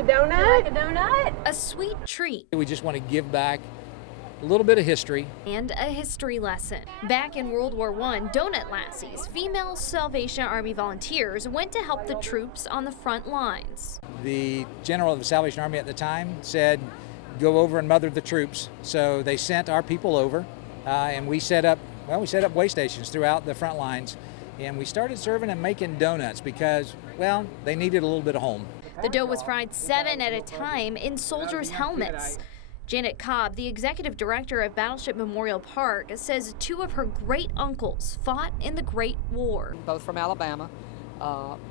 a donut? You like a donut? A sweet treat. We just want to give back a little bit of history. And a history lesson. Back in World War I, donut lassies, female Salvation Army volunteers, went to help the troops on the front lines. The general of the Salvation Army at the time said, go over and mother the troops. So they sent our people over, and we set up way stations throughout the front lines. And we started serving and making donuts because, well, they needed a little bit of home. The dough was fried 7 at a time in soldiers' helmets. Janet Cobb, the executive director of Battleship Memorial Park, says 2 of her great uncles fought in the Great War. Both from Alabama.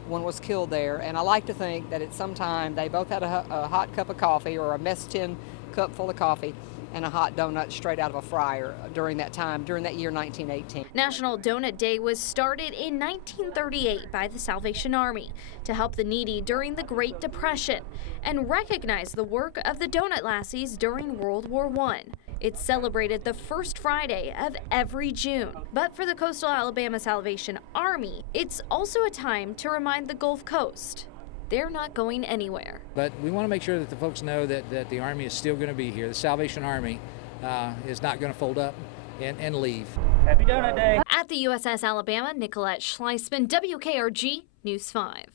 One was killed there, and I like to think that at some time they both had a hot cup of coffee or a mess tin cup full of coffee and a hot donut straight out of a fryer during that time, during that year 1918. National Donut Day was started in 1938 by the Salvation Army to help the needy during the Great Depression and recognize the work of the donut lassies during World War I. It's celebrated the first Friday of every June. But for the Coastal Alabama Salvation Army, it's also a time to remind the Gulf Coast they're not going anywhere. But we want to make sure that the folks know that the Army is still going to be here. The Salvation Army is not going to fold up and leave. Happy Donut Day. At the USS Alabama, Nicolette Schleisman, WKRG News 5.